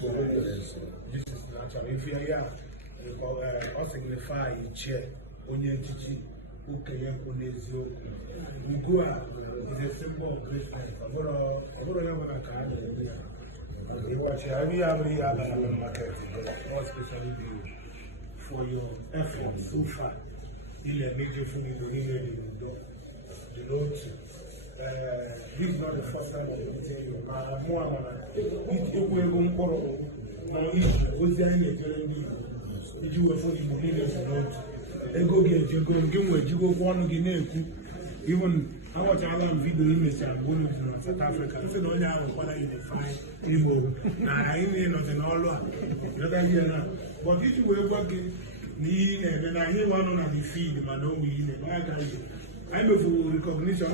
This is natural. If you are here, or signify chair, onye chichi, ukenye kunezio. Ugua is a symbol of greatness. Market, more especially for your efforts so far. Il est major for me to the road. This is not the first time I'm meeting you. Even I watch a video image I'm going to South Africa. I said, only I will find Igbo. Now, I ain't nothing all over. But if you were working, then I hear one on the feed, man, no, I'm a full recognition.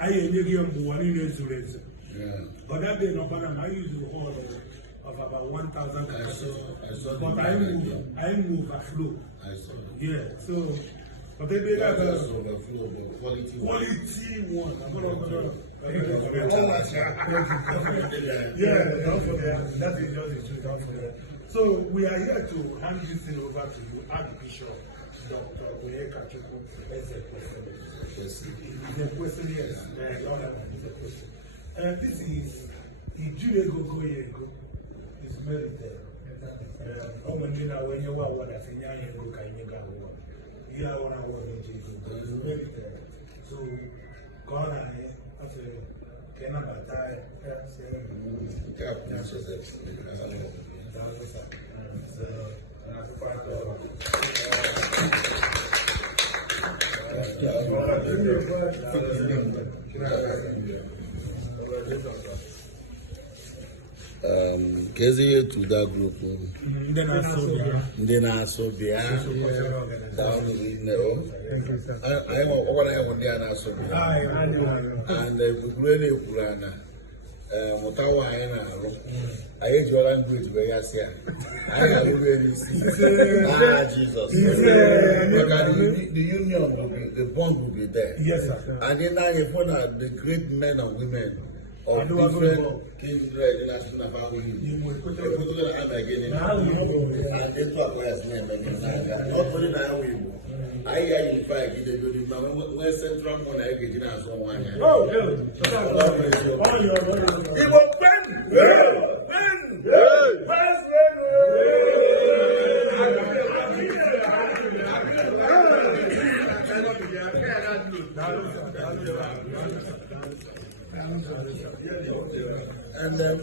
I ain't getting one in insurance. But that day, no problem. I use the whole of about 1,000. But I move a flow. Yeah, so. But they made that quality one. Yeah, don't forget. That is just the truth. Don't forget. So we are here to hand this thing over to you, Archbishop Dr. Oyeka Chukwu. It's a question, yes. This is Ijurego Goyego. It's merited. When you are what I think, you can you are one hour in Jesus. It's merited. So, God and I say, can I die? Kezi to that group. Then I saw behind down in the I am over there one day and I saw and the Granny Purana, Motawa, I ate your language where I say, I have really seen Jesus. The union will be, the bond will be there. Yes, sir. And then I have the great men and women. Of different things right in National Family. You will put it again. And this one was not only that way. I unify the building. When Central Money I get in as one. Oh, it will win. And then